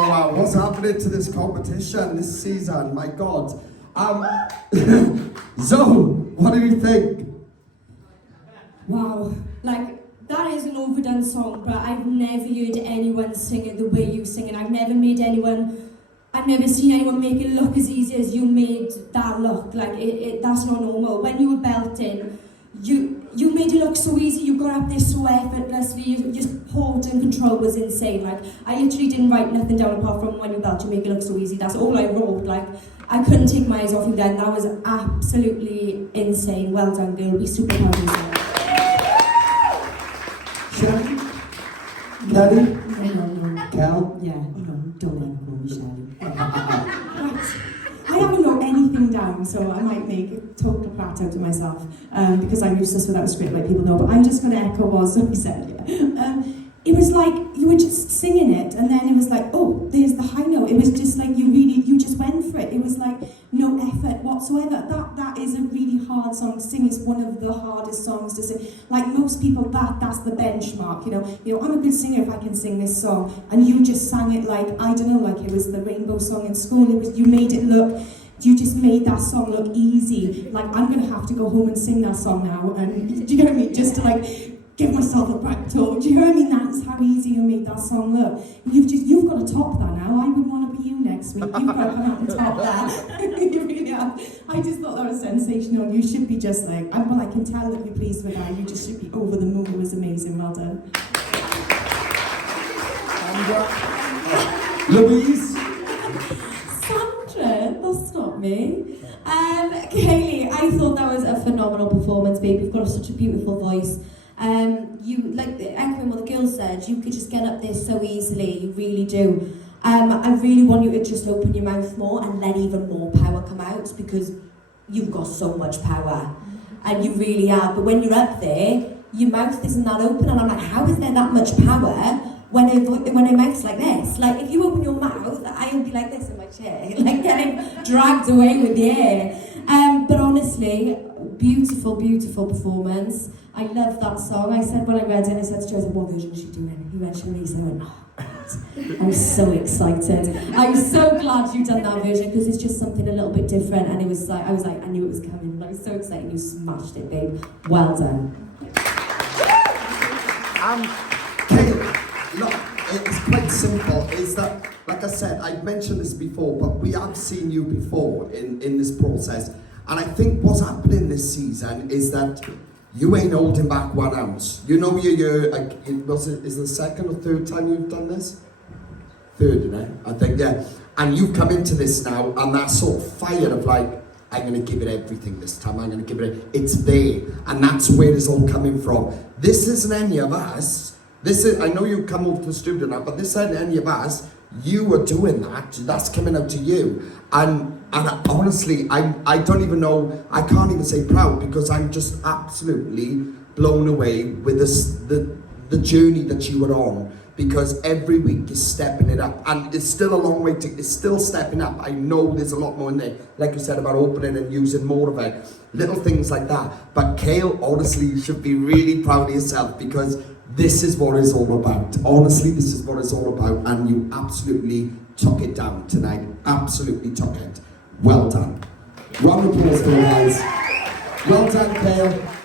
wow. What's happening to this competition this season? My God. Zoe, what do you think? Wow, like, that is an overdone song, but I've never heard anyone sing it the way you sing it. I've never seen anyone make it look as easy as you made that look. Like, that's not normal. When you were belting, you made it look so easy. You got up there so effortlessly. You just hold and control was insane. Like, I literally didn't write nothing down apart from when you belt, you make it look so easy. That's all I wrote. Like, I couldn't take my eyes off you then. That was absolutely insane. Well done, girl. Be super proud of yourself. Shelly? Kelly? No. Cal? Yeah, no, don't ever call me Shelly. I haven't got anything down, so I might make a total prat out of myself because I'm useless without a script, like people know. But I'm just going to echo what Zoe said. Yeah. It was like you were just singing it, and then it was like, oh, there's the high note. It was just like you just went for it. It was like no effort whatsoever. That is a really hard song to sing. It's one of the hardest songs to sing. Like most people, that's the benchmark. You know, I'm a good singer if I can sing this song, and you just sang it like, I don't know, like it was the rainbow song in school. You made it look. You just made that song look easy. Like, I'm gonna have to go home and sing that song now. And do you know what I mean? Just to like give myself a pep talk. Do you know what I mean? That's how easy you made that song look. You've got to top that now. I would want to be you next week. You've got to come out and top that. You really have. I just thought that was sensational. You should be just like, well, I can tell that you're pleased with that. You just should be over the moon. It was amazing. Well done. Louise? Sandra, that's not me. Kaylee, I thought that was a phenomenal performance, babe. You've got such a beautiful voice. You, like echoing what the girls said, you could just get up there so easily, you really do. I really want you to just open your mouth more and let even more power come out, because you've got so much power, and you really are. But when you're up there, your mouth isn't that open, and I'm like, how is there that much power when her mouth's like this? Like, if you open your mouth, I'll be like this in my chair, like getting dragged away with the air. But honestly, beautiful, beautiful performance. I love that song. I said when I read it, I said to Joseph, what version is she doing? He mentioned Lisa. I went, oh God, I'm so excited. I'm so glad you done that version, because it's just something a little bit different, and it was like, I knew it was coming. I was so excited. You smashed it, babe. Well done. Kate, look, it's quite simple. Is that, like I said, I've mentioned this before, but we have seen you before in this process. And I think what's happening this season is that you ain't holding back 1 ounce. You know, you're is it the second or third time you've done this? Third, isn't it? I think, yeah. And you've come into this now, and that sort of fire of like, I'm going to give it everything this time. I'm going to give it, it's there. And that's where it's all coming from. This isn't any of us. I know you come over to the studio now, but this isn't any of us. You are doing that. That's coming out to you. And honestly, I don't even know, I can't even say proud, because I'm just absolutely blown away with the journey that you were on, because every week you're stepping it up, and it's still a long way it's still stepping up. I know there's a lot more in there, like you said, about opening and using more of it, little things like that. But Kale, honestly, you should be really proud of yourself, because this is what it's all about. Honestly, this is what it's all about, and you absolutely took it down tonight. Absolutely took it. Well done. Round of applause for the guys. Well done, Kale.